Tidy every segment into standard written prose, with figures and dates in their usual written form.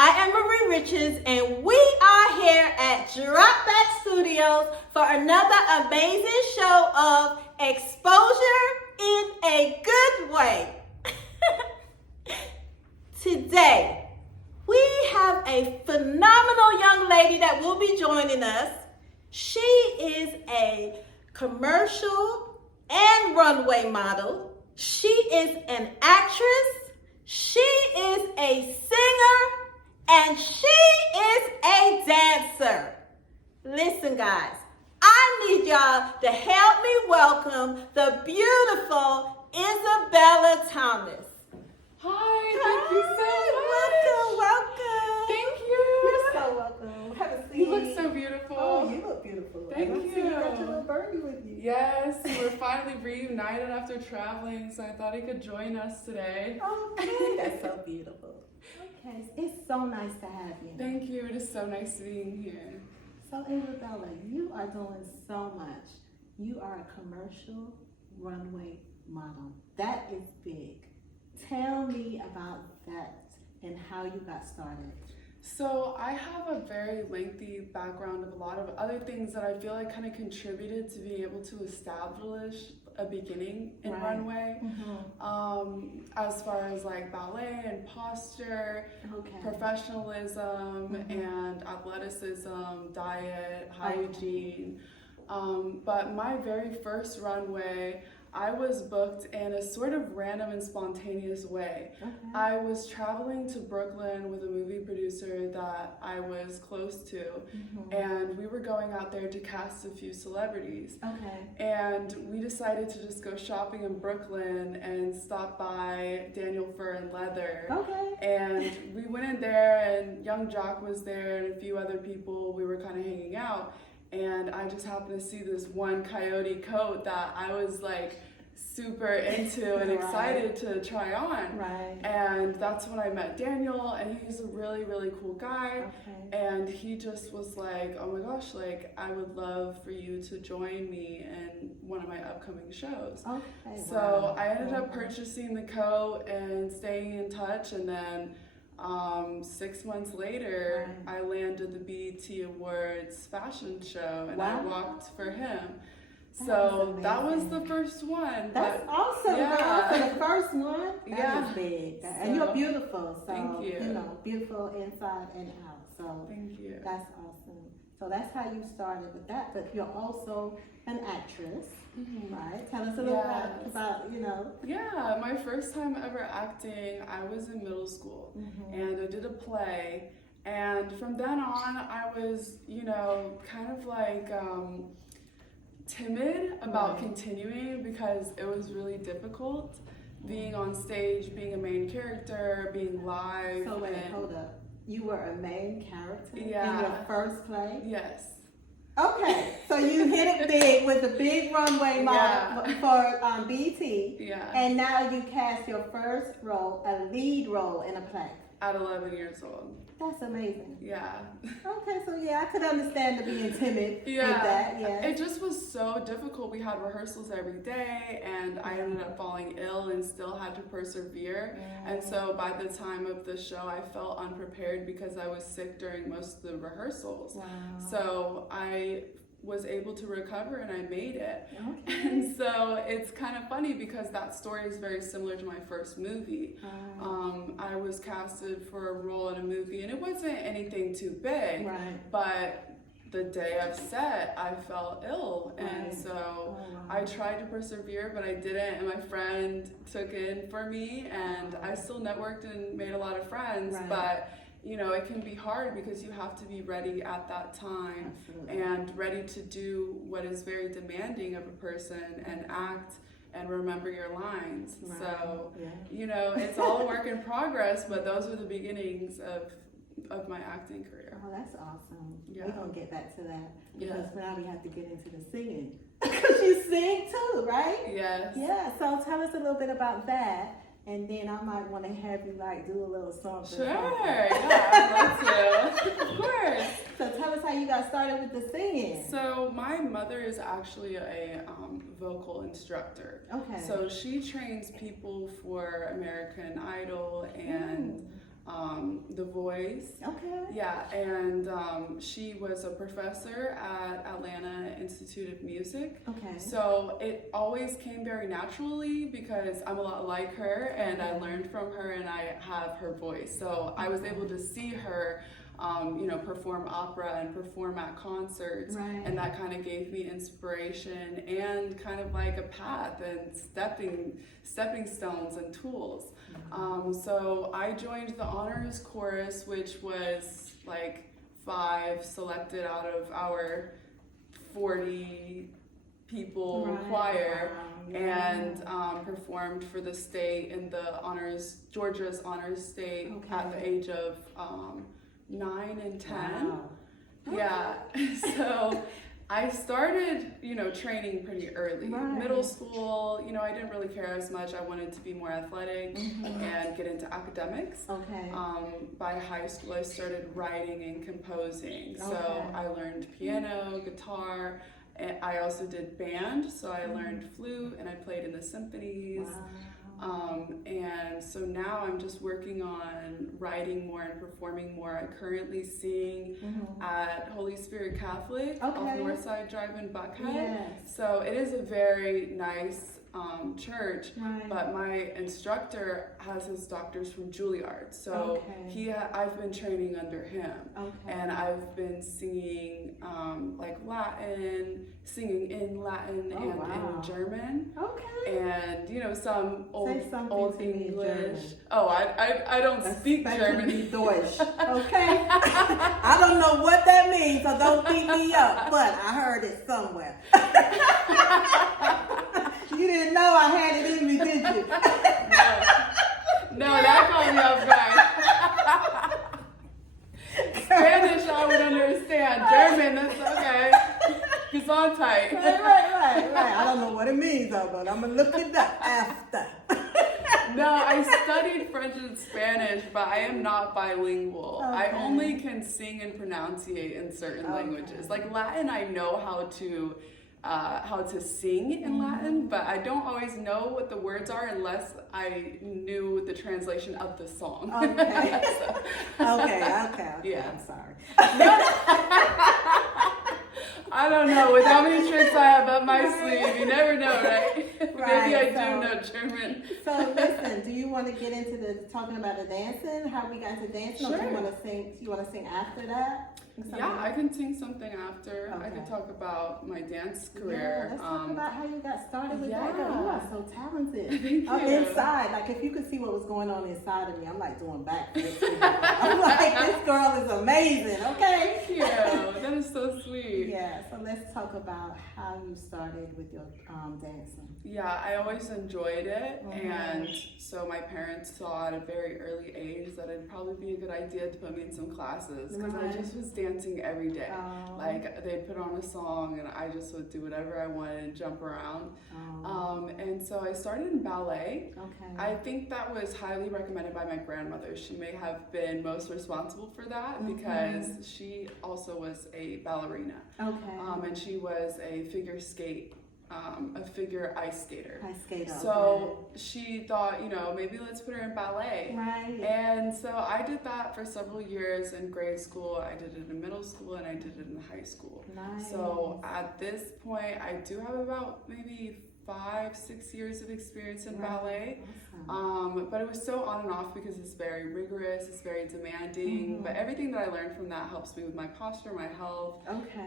I am Marie Riches, and we are here at Dropback Studios for another amazing show of exposure in a good way. Today, we have a phenomenal young lady that will be joining us. She is a commercial and runway model. She is an actress. She is a singer. And she is a dancer. Listen, guys, I need y'all to help me welcome the beautiful Isabella Thomas. Hi, thank you so much. Welcome. Thank you. You're so welcome. Have a seat. You look so beautiful. Oh, you look beautiful. Thank I you. see you got your little birdie with you. Yes, we're finally reunited after traveling, so I thought he could join us today. Okay, that's so beautiful. Okay, it's so nice to have you. Thank you. It is so nice being here. So, Isabella, you are doing so much. You are a commercial runway model. That is big. Tell me about that and how you got started. So I have a very lengthy background of a lot of other things that I feel like kind of contributed to being able to establish a beginning in runway. As far as like ballet and posture, professionalism and athleticism, diet, hygiene. But my very first runway, I was booked in a sort of random and spontaneous way. I was traveling to Brooklyn with a movie producer that I was close to, and we were going out there to cast a few celebrities. And we decided to just go shopping in Brooklyn and stop by Daniel Fur and Leather. And we went in there, and Young Jock was there and a few other people. We were kind of hanging out. And I just happened to see this one coyote coat that I was like super into and excited to try on. And that's when I met Daniel, and he's a really, really cool guy. And he just was like, oh my gosh, like I would love for you to join me in one of my upcoming shows. So I ended up purchasing the coat and staying in touch, and then 6 months later, I landed the BET Awards fashion show, and I walked for him. So that was the first one. That's awesome. Yeah. So the first one, that is big. And you're beautiful. So, thank you. You know, beautiful inside and out. So thank you. That's awesome. So that's how you started with that. But you're also an actress, right? Tell us a little bit about, you know. Yeah, my first time ever acting, I was in middle school, and I did a play. And from then on, I was, you know, kind of like timid about continuing because it was really difficult being on stage, being a main character, being live. So wait, hold up. You were a main character in your first play? Yes. Okay, so you hit it big with the big runway model for BET. And now you cast your first role, a lead role in a play. At 11 years old. That's amazing. Yeah. Okay, so I could understand the being timid with that. It just was so difficult. We had rehearsals every day, and I ended up falling ill and still had to persevere. And so by the time of the show, I felt unprepared because I was sick during most of the rehearsals. So I was able to recover, and I made it. And so it's kind of funny because that story is very similar to my first movie. I was casted for a role in a movie, and it wasn't anything too big, but the day of set, I fell ill, and so I tried to persevere, but I didn't, and my friend took in for me, and I still networked and made a lot of friends, but you know, it can be hard because you have to be ready at that time and ready to do what is very demanding of a person and act and remember your lines. So, you know, it's all a work in progress, but those were the beginnings of my acting career. Oh, that's awesome. We're going to get back to that because now we have to get into the singing. Because you sing too, right? Yes. Yeah, so tell us a little bit about that. And then I might want to have you like do a little something. Sure, yeah, I'd love to. Of course. So tell us how you got started with the singing. So my mother is actually a vocal instructor. Okay. So she trains people for American Idol and The Voice. Okay. Yeah, and she was a professor at Atlanta Institute of Music. Okay. So it always came very naturally because I'm a lot like her, and I learned from her, and I have her voice. So I was able to see her perform opera and perform at concerts, and that kind of gave me inspiration and kind of like a path and stepping stones and tools. So I joined the honors chorus, which was like 5 selected out of our 40 people choir, and performed for the state in the Georgia's honors state at the age of 9 and 10. Wow. Yeah. So I started, training pretty early. Middle school, I didn't really care as much. I wanted to be more athletic and get into academics. Okay. By high school, I started writing and composing. So I learned piano, guitar, and I also did band. So I learned flute, and I played in the symphonies. And so now I'm just working on writing more and performing more. I currently sing at Holy Spirit Catholic off Northside Drive in Buckhead. Yes. So it is a very nice church, but my instructor has his doctors from Juilliard, so I've been training under him, and I've been singing singing in Latin and in German, and some old English. Oh, I don't speak German. Deutsch. Okay. I don't know what that means, so don't beat me up, but I heard it somewhere. You didn't know I had it in me, did you? No, that caught me off guard. Spanish, I would understand. German, that's okay. Gesundheit. Right. I don't know what it means, though, but I'm going to look it up after. No, I studied French and Spanish, but I am not bilingual. I only can sing and pronunciate in certain languages. Like Latin, I know how to sing in Latin, but I don't always know what the words are unless I knew the translation of the song. Okay. So, Okay. Yeah. I'm sorry. I don't know. With how many tricks I have up my sleeve, you never know, right? Maybe I do know German. So listen, do you want to get into talking about the dancing? How we got into dancing? Sure. Or do you want to sing? Do you want to sing after that? Yeah, I can sing something after. I can talk about my dance career. Yeah, let's talk about how you got started with that. Girl, you are so talented. Thank you. Inside, like if you could see what was going on inside of me, I'm like doing backflips. I'm like, this girl is amazing. Okay. Thank you. That is so sweet. Yeah. So let's talk about how you started with your dancing. Yeah, I always enjoyed it, and so my parents saw at a very early age that it'd probably be a good idea to put me in some classes because I just was dancing every day. Like they'd put on a song and I just would do whatever I wanted and jump around. And so I started in ballet. I think that was highly recommended by my grandmother. She may have been most responsible for that because she also was a ballerina. And she was a figure ice skater. So she thought, maybe let's put her in ballet. And so I did that for several years in grade school. I did it in middle school and I did it in high school. So at this point, I do have about maybe 5-6 years of experience in ballet. But it was so on and off because it's very rigorous, it's very demanding, but everything that I learned from that helps me with my posture, my health,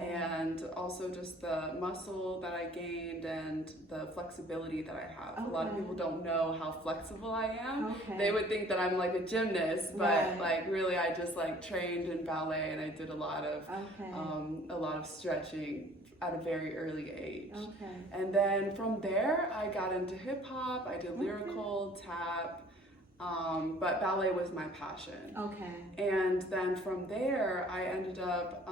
and also just the muscle that I gained and the flexibility that I have. A lot of people don't know how flexible I am. They would think that I'm like a gymnast, but like really I just like trained in ballet and I did a lot of stretching at a very early age. And then from there, I got into hip hop, I did lyrical, tap, but ballet was my passion. And then from there, I ended up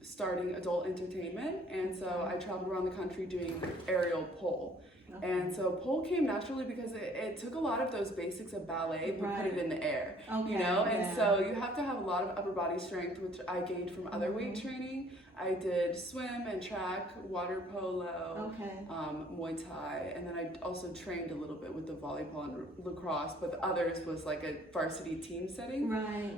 starting adult entertainment, and so I traveled around the country doing aerial pole. Okay. And so pole came naturally because it took a lot of those basics of ballet, but put it in the air, you know? And so you have to have a lot of upper body strength, which I gained from other weight training. I did swim and track, water polo, Muay Thai, and then I also trained a little bit with the volleyball and lacrosse, but the others was like a varsity team setting. Right.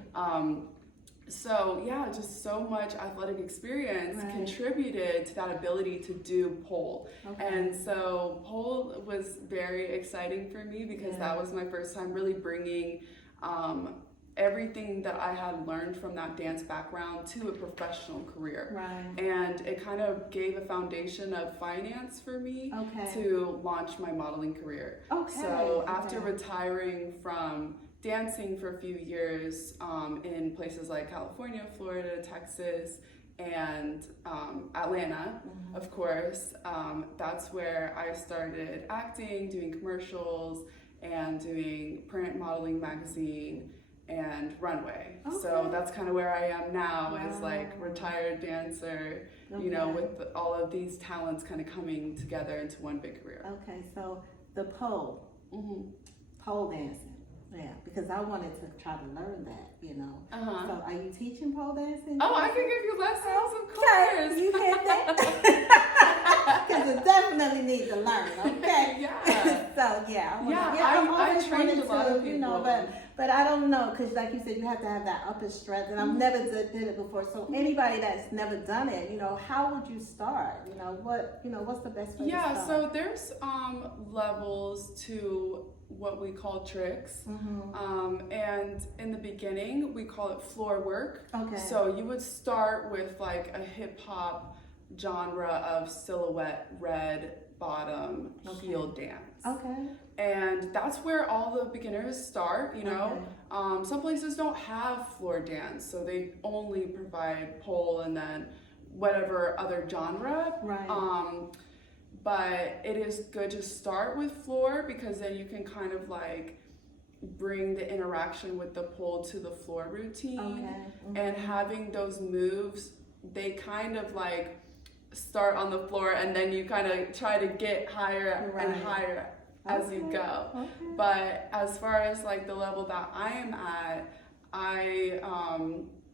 So yeah, just so much athletic experience contributed to that ability to do pole. And so pole was very exciting for me because that was my first time really bringing everything that I had learned from that dance background to a professional career. Right. And it kind of gave a foundation of finance for me to launch my modeling career. So after retiring from dancing for a few years in places like California, Florida, Texas, and Atlanta, of course, that's where I started acting, doing commercials, and doing print modeling magazine and runway. So that's kind of where I am now, is like retired dancer, you know, with all of these talents kind of coming together into one big career. Okay, so the pole, pole dancing. Yeah, because I wanted to try to learn that, you know. So are you teaching pole dancing? Oh, I can give you lessons, of course. You hit that? Because it definitely needs to learn, okay? So I trained a lot of people. You know, but I don't know, because like you said, you have to have that upper strength, and I've never did it before. So anybody that's never done it, you know, how would you start? You know, what's the best way to start? So there's levels to what we call tricks, and in the beginning we call it floor work. So you would start with like a hip hop genre of silhouette, red bottom, heel dance. And that's where all the beginners start, you know. Some places don't have floor dance, so they only provide pole and then whatever other genre. But it is good to start with floor because then you can kind of like bring the interaction with the pole to the floor routine. And having those moves, they kind of like start on the floor and then you kind of try to get higher and higher as you go. But as far as like the level that I am at, I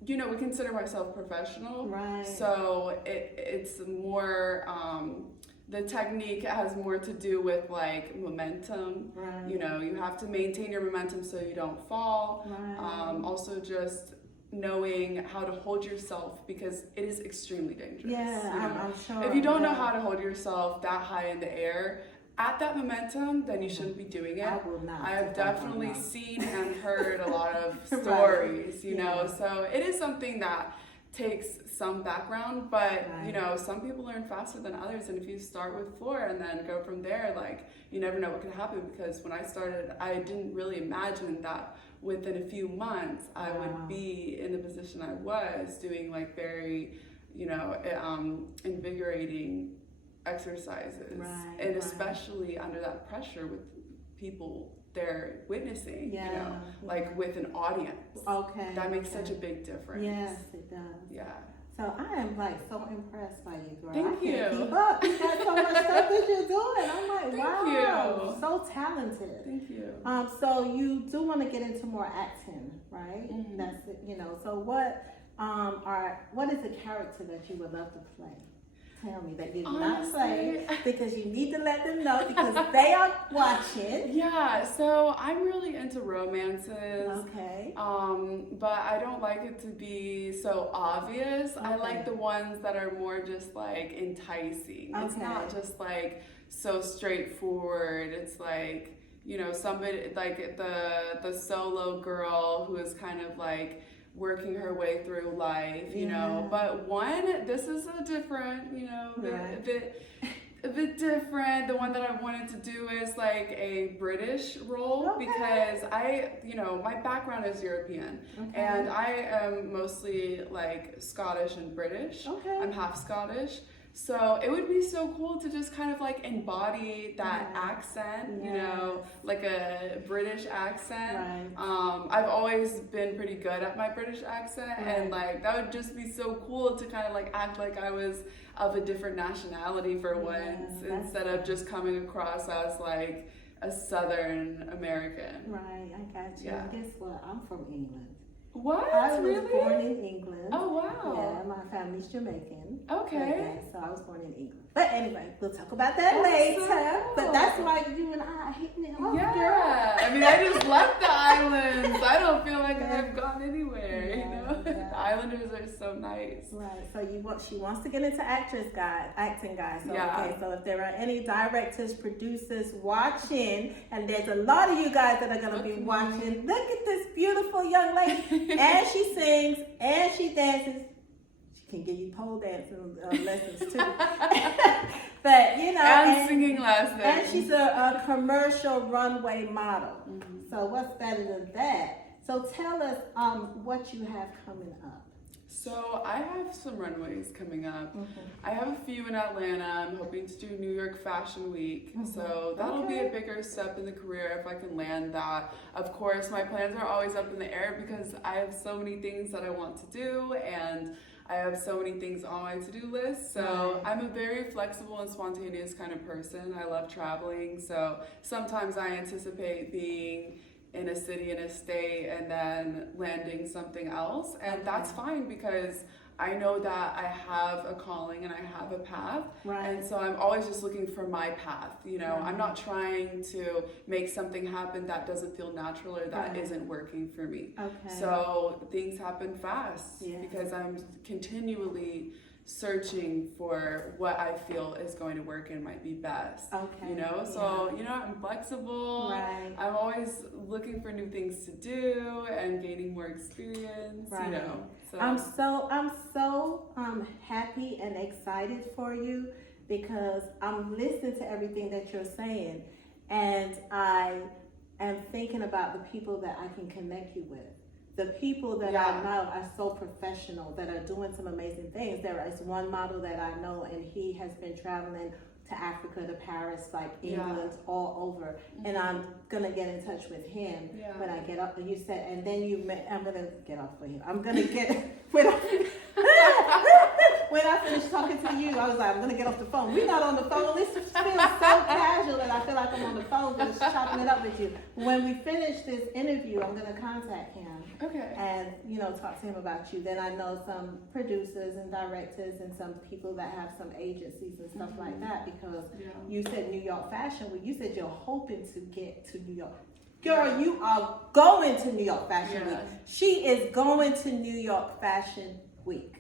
you know, we consider myself professional. So it's more the technique has more to do with like momentum. You know, you have to maintain your momentum so you don't fall. Also just knowing how to hold yourself because it is extremely dangerous. You know? I'm sure. If you don't know how to hold yourself that high in the air at that momentum, then you shouldn't be doing it. I will not. I have definitely seen and heard a lot of stories, you know, so it is something that takes some background, but you know, some people learn faster than others, and if you start with floor and then go from there, like, you never know what could happen, because when I started, I didn't really imagine that within a few months I would be in the position I was, doing like very, you know, invigorating exercises, and especially under that pressure with people they're witnessing, you know, like with an audience. That makes such a big difference. Yes, it does. Yeah. So I am like so impressed by you, girl. Thank you. I can't keep up. You got so much stuff that you're doing. I'm like, Thank wow, you. so talented. Thank you. So you do want to get into more acting, right? That's it, you know. So what is the character that you would love to play? Tell me that you did not play, because you need to let them know, because they are watching. Yeah, so I'm really into romances. But I don't like it to be so obvious. I like the ones that are more just like enticing. It's not just like so straightforward. It's like, you know, somebody like the solo girl who is kind of like working her way through life, you know. But this is a different, you know, a bit different. The one that I wanted to do is like a British role, because you know, my background is European, and I am mostly like Scottish and British. I'm half Scottish. So it would be so cool to just kind of like embody that accent, you know, like a British accent. I've always been pretty good at my British accent, and like that would just be so cool to kind of like act like I was of a different nationality for once, instead of just coming across as like a Southern American. Right, I got you. Yeah. Guess what? I'm from England. What? I was Really? born in England. Oh, wow. Yeah, my family's Jamaican. Okay. So I was born in England. But anyway, we'll talk about that That's later. so But that's why you and I hitting it off, girl. Yeah, I mean, I just left the islands. I don't feel like I've gone anywhere, you know? The islanders are so nice. Right, so she wants to get into acting, guys. So, Yeah. Okay, so if there are any directors, producers watching, and there's a lot of you guys that are going to be watching, look at this beautiful young lady. And she sings, and she dances. She can give you pole dancing lessons too. But, you know. And singing lessons. And she's a commercial runway model. So what's better than that? So tell us what you have coming up. So I have some runways coming up. I have a few in Atlanta. I'm hoping to do New York Fashion Week. So that'll be a bigger step in the career if I can land that. Of course, my plans are always up in the air because I have so many things that I want to do, and I have so many things on my to-do list. So I'm a very flexible and spontaneous kind of person. I love traveling. So sometimes I anticipate being in a city, in a state, and then landing something else. And that's fine because I know that I have a calling and I have a path. And so I'm always just looking for my path, you know. I'm not trying to make something happen that doesn't feel natural or that isn't working for me. So things happen fast because I'm continually searching for what I feel is going to work and might be best. You know, so you know, I'm flexible. I'm always looking for new things to do and gaining more experience. You know, so I'm so happy and excited for you because I'm listening to everything that you're saying, and I am thinking about the people that I can connect you with. The people that I know are so professional, that are doing some amazing things. There is one model that I know, and he has been traveling to Africa, to Paris, like England, all over. And I'm gonna get in touch with him when I get up. You said, and then I'm gonna get off with him. I'm gonna get when I finished talking to you, I was like, I'm gonna get off the phone. We're not on the phone. This feels so casual that I feel like I'm on the phone just chopping it up with you. When we finish this interview, I'm gonna contact him. And you know, talk to him about you. Then I know some producers and directors and some people that have some agencies and stuff like that, because you said New York Fashion Week. You said you're hoping to get to New York. Girl, you are going to New York Fashion Week. She is going to New York Fashion Week.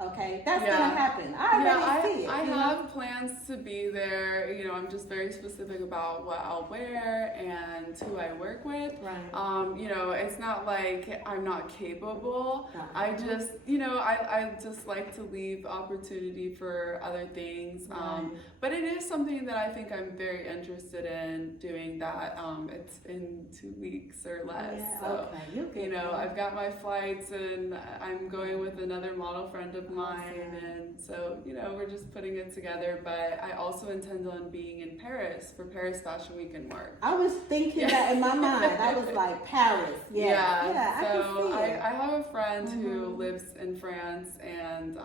Okay, that's gonna happen. I already see it. I have plans to be there. You know, I'm just very specific about what I'll wear and who I work with. You know, it's not like I'm not capable. I just, you know, I just like to leave opportunity for other things. But it is something that I think I'm very interested in doing. That it's in 2 weeks or less. So you know, I've got my flights, and I'm going with another model friend of mine, and so you know, we're just putting it together. But I also intend on being in Paris for Paris Fashion Week in March. I was thinking that in my mind. I was like, Paris. So I have a friend who lives in France, and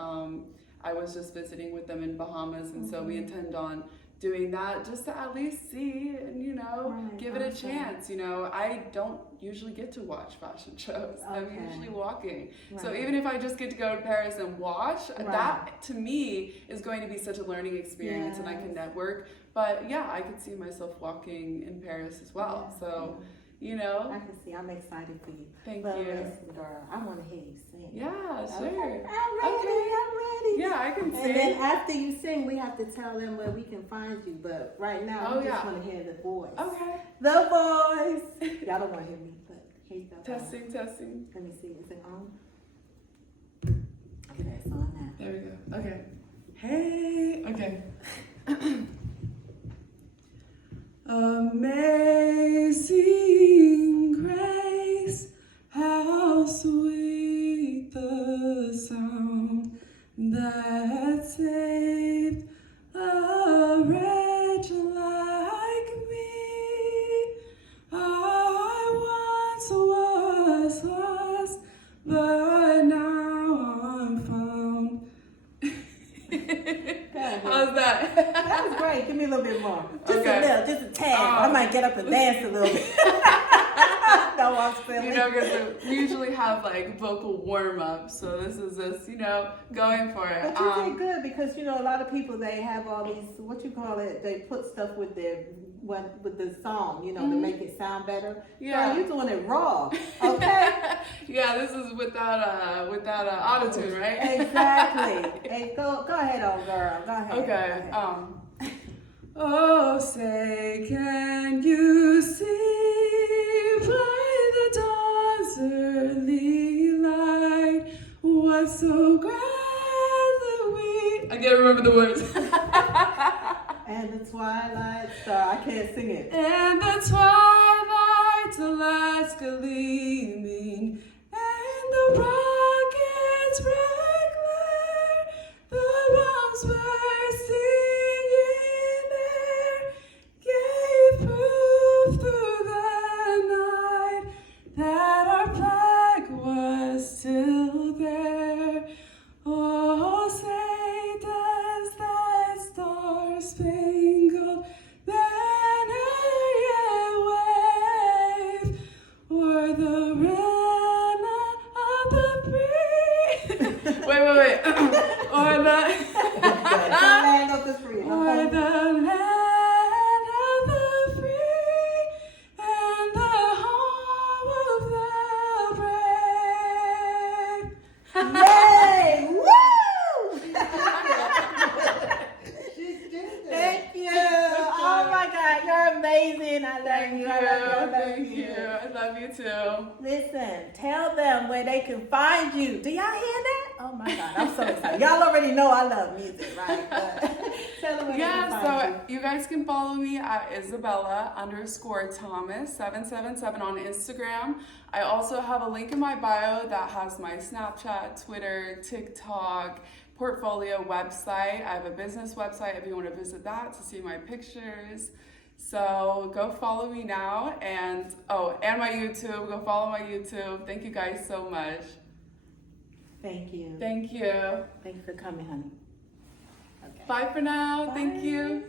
I was just visiting with them in Bahamas, and so we intend on doing that just to at least see and, you know, give it a chance. You know, I don't usually get to watch fashion shows. I'm usually walking. So even if I just get to go to Paris and watch, that to me is going to be such a learning experience, and I can network. But yeah, I could see myself walking in Paris as well. So, you know. I can see. I'm excited for you. Thank you. Listen, girl, I want to hear you sing. Yeah, sure. I'm ready. Yeah, I can sing. And then after you sing, we have to tell them where we can find you. But right now, we just want to hear the voice. The voice. Y'all don't want to hear me, but here's the voice. Testing. Let me see. Is it on? Okay, it's on now. There we go. Okay. Hey. Okay. Amazing grace, how sweet the sound that saved but now I'm found. How's that? That was great. Give me a little bit more. Just Okay. a little, just a tad. I might get up and dance a little bit. No, I'm silly. You know, because we usually have like vocal warm up, so this is just, you know, going for it. But you did good because, you know, a lot of people, they have all these, what you call it, they put stuff with their, with the song, you know, to make it sound better. Yeah. So you're doing it raw, okay? Yeah, this is without autotune, right? Exactly. Hey, go ahead, old girl. Go ahead. Okay. Go ahead. Oh, say, can you see by the dawn's early light what so gladly we... I can't remember the words. And the twilight star. I can't sing it. And the twilight's last gleaming, and the rocket's red glare, the bombs were singing there, gave proof through the night that our flag was still there. Oh, say does that star-spangled banner yet wave o'er the banner of the free? Wait. O'er The land of the free. o'er the land of the free and the home of the brave. Yay! Woo! Thank you. Oh my God, you're amazing. I love you. I love you. I love you too. Listen, tell them where they can find you. Do y'all hear that? Oh my God, I'm so excited. Y'all already know I love music, right? But tell them where they can find So you guys can follow me at Isabella_Thomas 777 on Instagram. I also have a link in my bio that has my Snapchat, Twitter, TikTok, portfolio website. I have a business website if you want to visit that to see my pictures. So go follow me now, and my YouTube. Go follow my YouTube. Thank you guys so much. Thank you. Thank you. Thank you for coming, honey. Okay. Bye for now. Bye. Thank you.